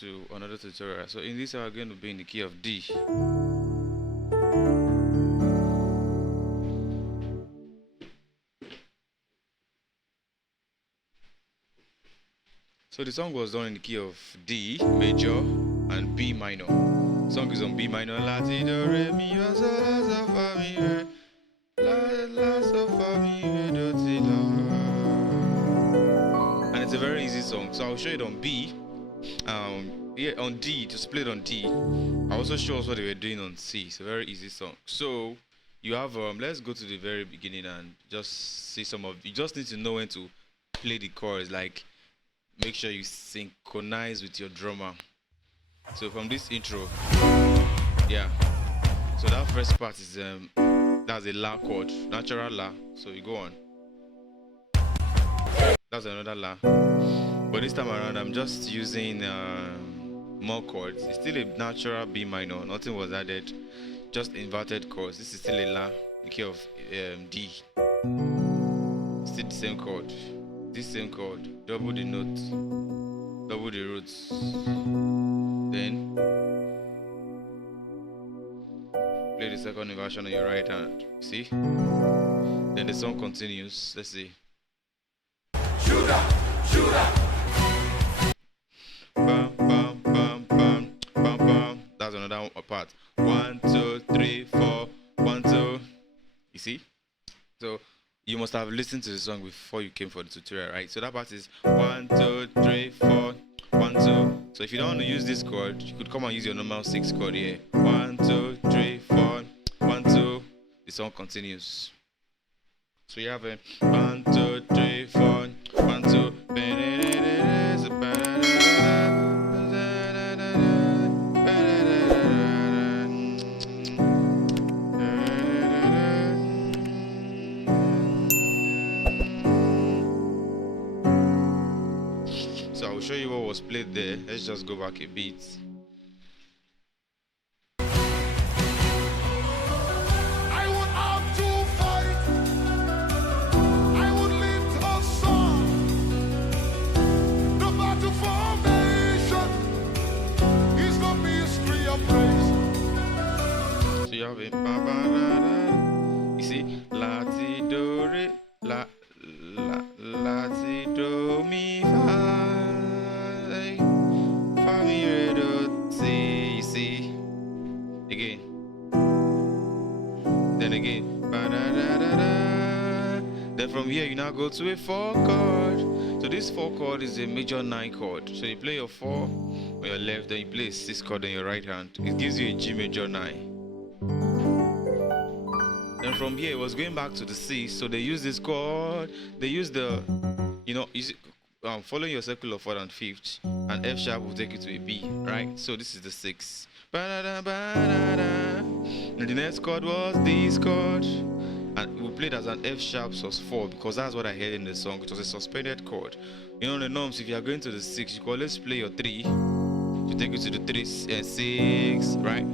To another tutorial. So in this, we're going to be in the key of D. So the song was done in the key of D major and B minor. Song is on B minor. La ti do re mi fa sol la so fa mi re la so fa mi re do ti la. And it's a very easy song. So I'll show it on B. Yeah, on D, to split on D. I also show us what they were doing on C. It's a very easy song. So you have let's go to the very beginning and just see some of. You just need to know when to play the chords. Like make sure you synchronize with your drummer. So from this intro, yeah. So that first part is that's a La chord, natural La. So you go on. That's another La. But this time around, I'm just using more chords. It's still a natural B minor. Nothing was added. Just inverted chords. This is still a La, the key of D. Still the same chord. This same chord. Double the note. Double the roots. Then play the second inversion on your right hand. See? Then the song continues. Let's see. Judah, Judah. Bam, bam, bam, bam, bam, bam. That's another part. 1, 2, 3, 4. 1, 2. You see? So you must have listened to the song before you came for the tutorial, right? So that part is 1, 2, 3, 4. 1, 2. So if you don't want to use this chord, you could come and use your normal 6 chord here. 1, 2, 3, 4. 1, 2. The song continues. So you have a 1, 2, 3, 4. 1, 2. So I will show you what was played there. Let's just go back a bit. So you have a ba ba da da. You see, la ti do re la ti do mi fa mi re do ti. You see, again, then again, ba da da da da. Then from here you now go to a 4 chord. So this 4 chord is a major 9 chord. So you play your 4 on your left, then you play a 6 chord on your right hand. It gives you a G major 9. Then from here it was going back to the C. So they use this chord. They use the, following your circle of 4th and 5th, and F sharp will take you to a B, right? So this is the 6. And the next chord was this chord, and we played as an F sharp sus 4 because that's what I heard in the song. It was a suspended chord. You know the norms. If you are going to the 6, you can always play your 3 to take you to the 3 and 6, right?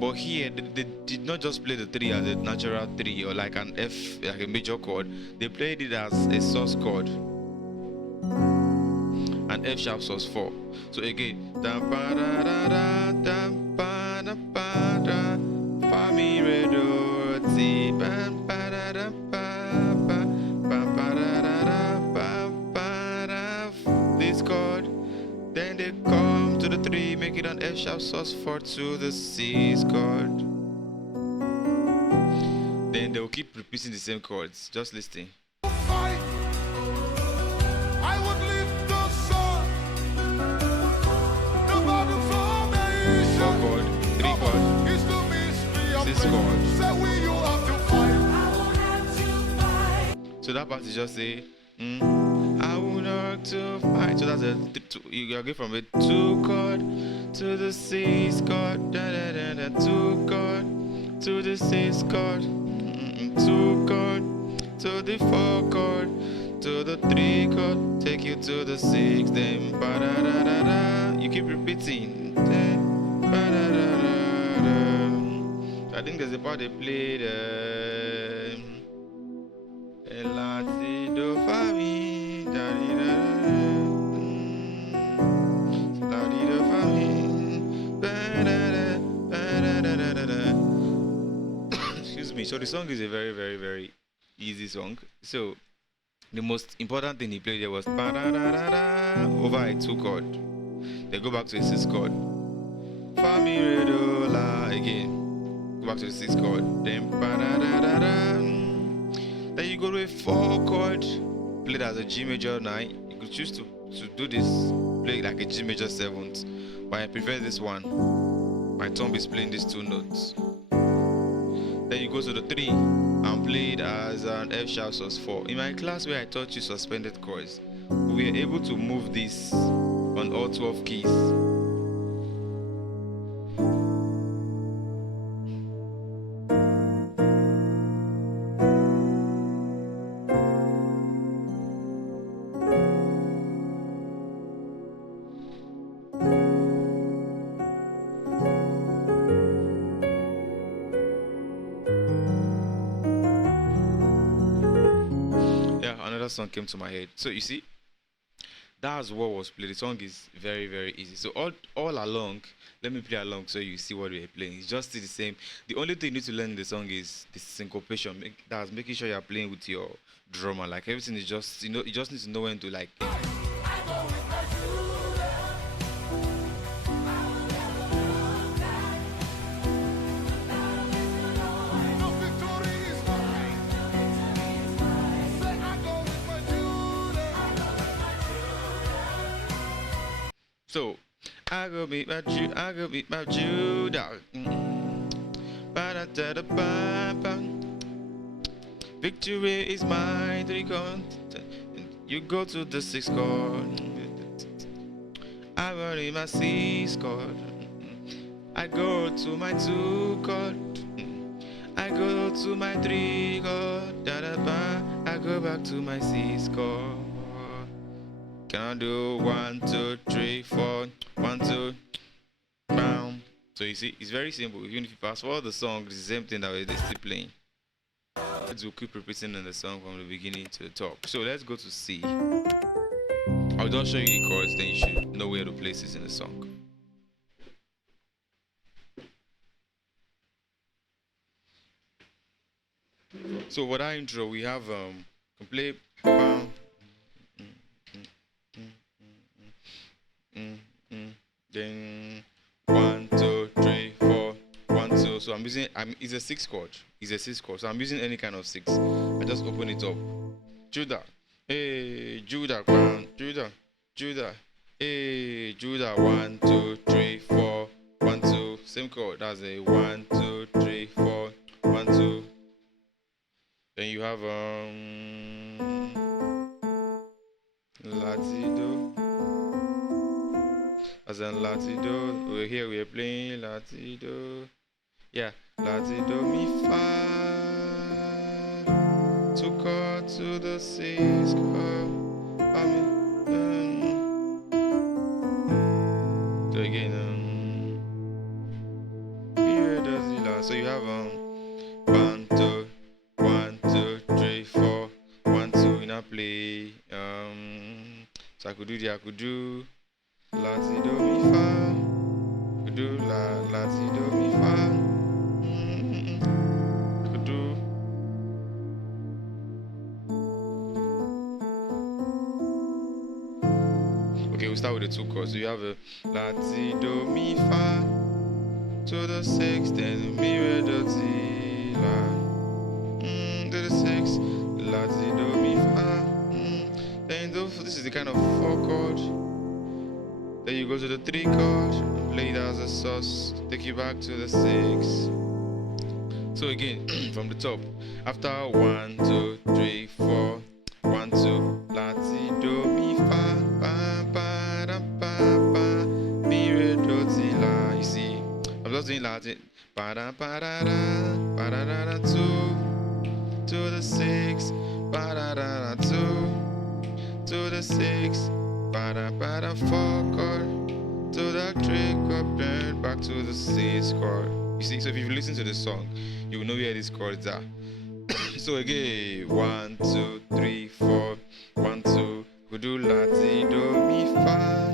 But here they did not just play the 3 as a natural 3 or like an F, like a major chord. They played it as a sus chord, an F sharp sus 4. So again, da ba da da da da ba da ba da fa mi re do ti ba ba da da ba ba ba ba da da da ba ba da. This chord. Then they come to the 3, make it an F sharp sus 4 to the C chord. Then they will keep repeating the same chords. Just listen. 4 chord, 3 chord, 6 chord. So that part is just say, I would like to fight. So that's you are going from a 2 chord to the 6 chord, da da da da, 2 chord to the 6 chord, 2 chord to the 4 chord to the 3 chord, take you to the 6, then ba da da da da. You keep repeating. Ba da da da da. I think there's a part they played. La ti do fa mi da di da. La di do fa mi. So the song is a very, very, very easy song. So the most important thing he played there was ba-da-da-da-da over a 2 chord. Then go back to a 6 chord. Fa mi re do la again. Go back to the 6 chord. Then ba-da-da-da-da. Then you go to a 4 chord, played as a G major 9. You could choose to do this, play like a G major 7th, but I prefer this one. My thumb is playing these 2 notes. Then you go to the 3 and play it as an F sharp sus 4. In my class where I taught you suspended chords, we were able to move this on all 12 keys. Another song came to my head. So you see, that's what was played. The song is very, very easy. So all along, let me play along so you see what we're playing. It's just the same. The only thing you need to learn in the song is the syncopation. That's making sure you're playing with your drummer. Like everything is just, you just need to know when to like. So, I go beat my Judah. Victory is mine, 3 chord. You go to the 6 chord. I run in my 6 chord. I go to my 2 chord. I go to my 3 chord. I go back to my 6 chord. Can I do 1, 2, 3, 4, 1, 2, bam. So you see, it's very simple. Even if you fast forward the song, it's the same thing that we're still playing. Let's keep repeating in the song from the beginning to the top. So let's go to C. I'll just show you the chords, then you should know where to place it in the song. So for that intro, we have can play bam. Then 1, 2, 3, 4, 1, 2. So I'm using it's a 6 chord. It's a 6 chord. So I'm using any kind of 6. I just open it up. Judah. Hey, Judah, crown. Judah. Judah. Hey, Judah. 1, 2, 3, 4, 1, 2. Same chord. That's a 1, 2, 3, 4, 1, 2. Then you have Latido. As in Latido. Over here we are playing Latido. Yeah, Latido mi fa. 2 chord to the 6 chord. So again so you have 1, 2, 1, 2, 3, 4, 1, 2. You now play so I could do La si do mi fa. Could do la si do mi fa. Could do. Okay, we'll start with the 2 chords. So you have a la si do mi fa to the 6, then mi re do ti la to the 6, la si do mi fa. Then this is the kind of 4 chord. Then you go to the 3 chord, play it as a sus, take you back to the 6. So again, from the top, after 1, 2, 3, 4, 1, 2, la ti do mi fa, pa pa da pa pa, mi re do ti la. You see, I'm just doing Latin, pa da 2 to the 6, pa da 2 to the 6. 4 chord to the 3 chord, then back to the 6 chord. You see, so if you listen to the song, you will know where these chords are. So again, 1, 2, 3, 4, 1, 2. We do la ti do mi fa,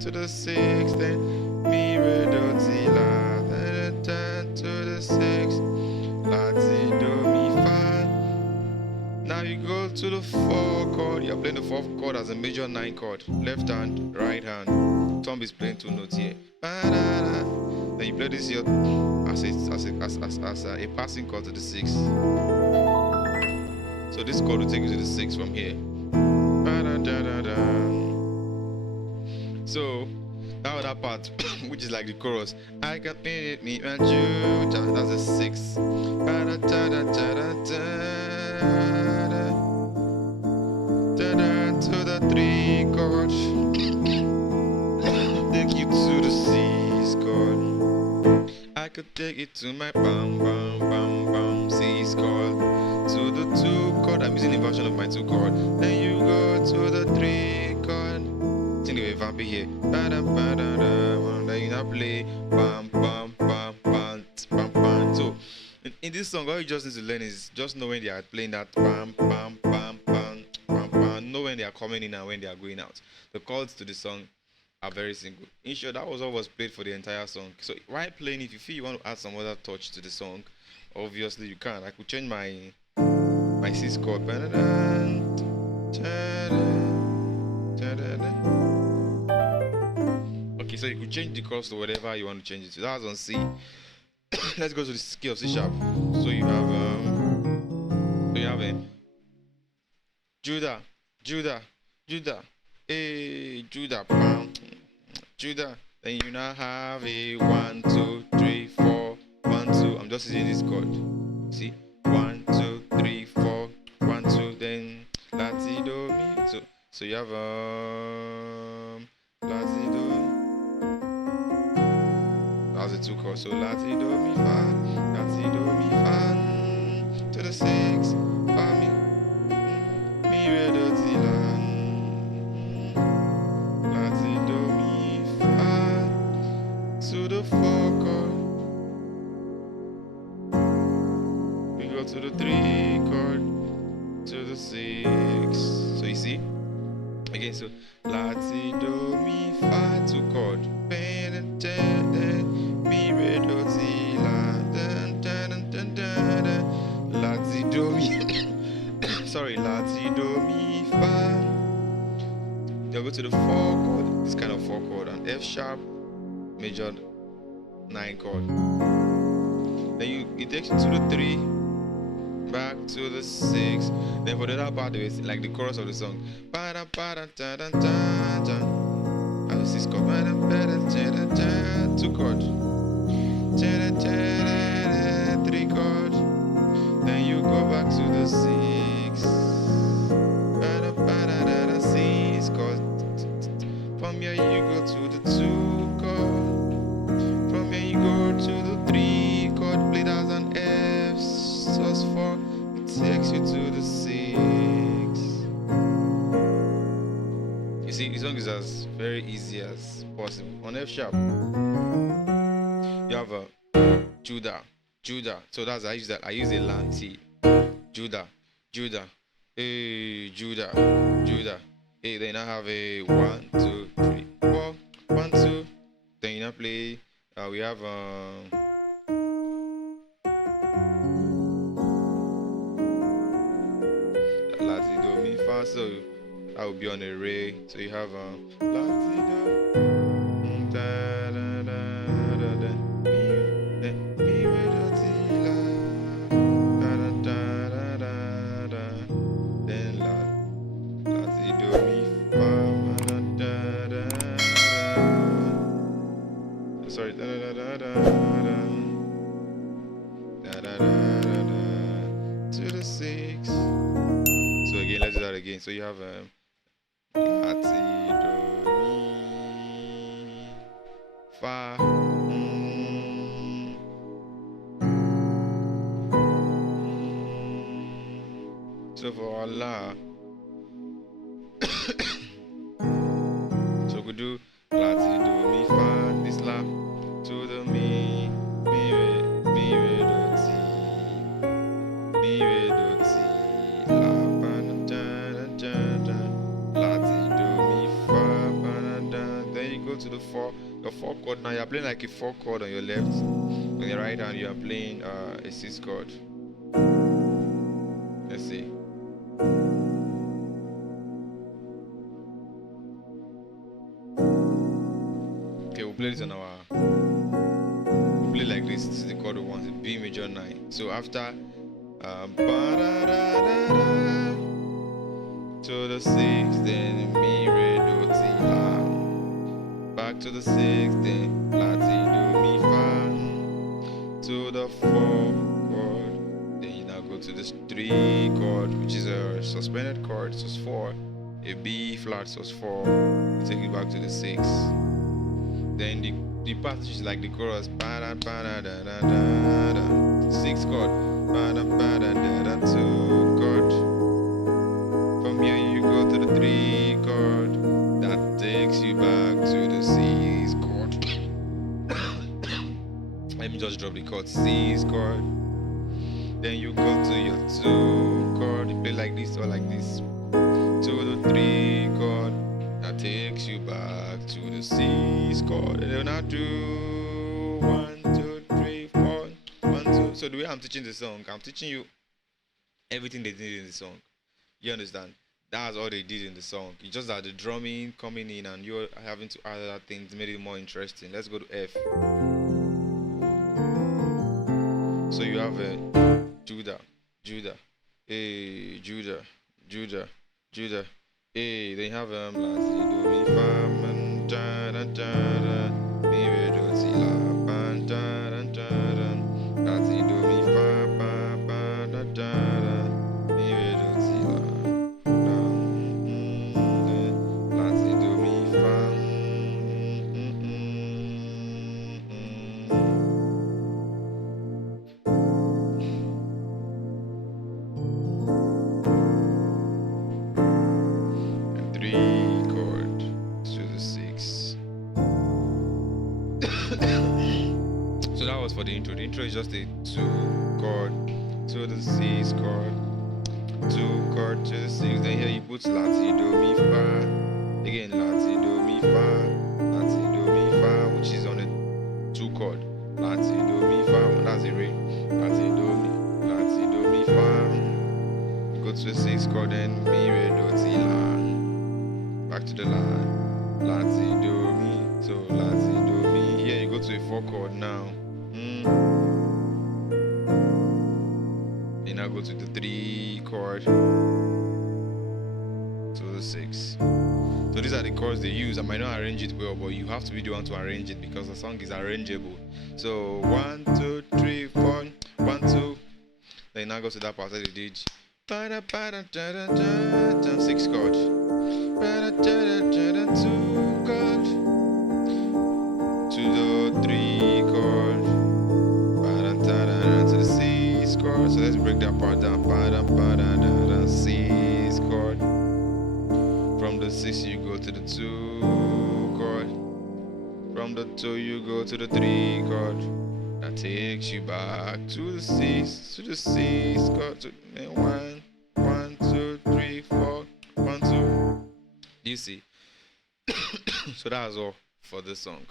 to the 6, then mi re do ti la, to the 6, la to the 4 chord. You're playing the 4th chord as a major 9 chord. Left hand, right hand. Thumb is playing 2 notes here. Then you play this here as a passing chord to the 6th. So this chord will take you to the 6th from here. So that other part, which is like the chorus, I can feel it, me and you. That's a 6. To the 3 chord, take you to the 6 chord. I could take it to my bam bam bam bam 6 chord, to the 2 chord. I'm using a version of my 2 chord. Then you go to the 3 chord. Think of a vamp here. Then you now play bam bam bam bam bam bam. So in this song, all you just need to learn is just know when they are playing that bam bam bam bam bam bam. Know when they are coming in and when they are going out. The chords to the song are very simple. In short, that was what was played for the entire song. So while playing, if you feel you want to add some other touch to the song, obviously you can. I could change my 6 chord. Okay, so you could change the chords to whatever you want to change it to. That's on C. Let's go to the scale of C sharp. So you have Judah, Judah, Judah, Judah, bam, Judah. Then you now have a 1, 2, 3, 4, 1, 2. I'm just using this chord. See, 1, 2, 3, 4, 1, 2. Then La Ti Do Mi. So you have La Ti Do. That's the 2 chords. So La Ti Do Mi Fa, La Ti Do Mi Fa, to the 6, Fa Mi, Mi Re Do Ti La. To the 4 chord, we go to the 3 chord, to the 6. So you see, again, so La Ti Do Mi Fa 2 chord, Mi Re Do Ti La, La Ti Do Mi, sorry, La Ti Do Mi Fa. Then go to the 4 chord, this kind of 4 chord, and F sharp major 9 chord. Then it takes you to the 3, back to the 6. Then for the other part of it, like the chorus of the song, and the 6 chord, 2 chord, 3 chord. Then you go back to the 6, 6 chord. From here you go to the 2 chord. From here you go to the 3 chord, played as an F sus4. It takes you to the 6. You see, the song is as very easy as possible. On F sharp, you have a Judah, Judah. So that's I use a long T. Judah, Judah, Judah, Judah. Then I have a 1, 2, 3, 4, 1, 2. Then you now play. We have La Ti Do Mi Fa. So I will be on a re. So you have La Ti Do da da da da da Mi Re Do Ti La da da da da da. Then La Ti Do Mi Fa da da da. Sorry, da da da da da da da da to the 6. So again, let's do that again. So you have La Ti Do Mi Fa. So for La, so we could do La Ti Do Mi Fa, this La, to the Mi, Mi Re Do Ti, Mi Re Do Ti, La, La Ti Do Mi Fa, then you go to the 4, your 4 chord. Now you're playing like a 4 chord on your left, on your right hand you are playing a 6 chord. Let's see. Okay, we'll play this on our. We'll play like this. This is the chord we want. B major 9. So after to the 6, then mi re do ti la. Back to the 6, then la ti do mi fa. To the 4 chord, then you now go to this 3 chord, which is a suspended chord, sus 4, a B flat sus 4, you take it back to the 6. Then the part which is like the chorus, ba da ba da da da da da, 6 chord, ba da ba da da da, 2 chord. From here you go to the 3 chord, that takes you back to the 6 chord. Let me just drop the chord, C chord. Then you go to your 2 chord, you play like this or like this. To the 3 chord, that takes you back to the C chord. And then I do 1, 2, 3, 4, 1, 2. So the way I'm teaching the song, I'm teaching you everything they did in the song. You understand? That's all they did in the song. It's just that the drumming coming in and you're having to add other things made it more interesting. Let's go to F. So you have Judah, Judah, A, Judah, Judah, Judah, A. Then you have la si do mi fa man da da da da, mi re do si la ban da da da da, la si do mi fa ba ba da da da, mi re do si la la si do mi fa. So that was for the intro. The intro is just a 2 chord to the 6 chord, 2 chord to the 6. Then here you put la ti do mi fa. Again la ti do mi fa, la ti do mi fa, which is on the 2 chord. La ti do mi fa, that's a re. La ti do mi fa. You go to the 6 chord, then mi re do ti la. Back to the la. La ti do mi. So la ti do mi. Here you go to a 4 chord now. Then I go to the 3 chord to the 6. So these are the chords they use. I might not arrange it well, but you have to be the one to arrange it because the song is arrangeable. So 1, 2, 3, 4, 1, 2. Then I go to that part that they did. 6 chord. 2 chord to the 3 chord. To the 6 chord. So let's break that part down. 6 chord. From the 6 you go to the 2 chord. From the 2 you go to the 3 chord. That takes you back to the 6. To the 6 chord. To 1, 1, 2, 3, 4, 1, 2. Do you see? So that's all for this song.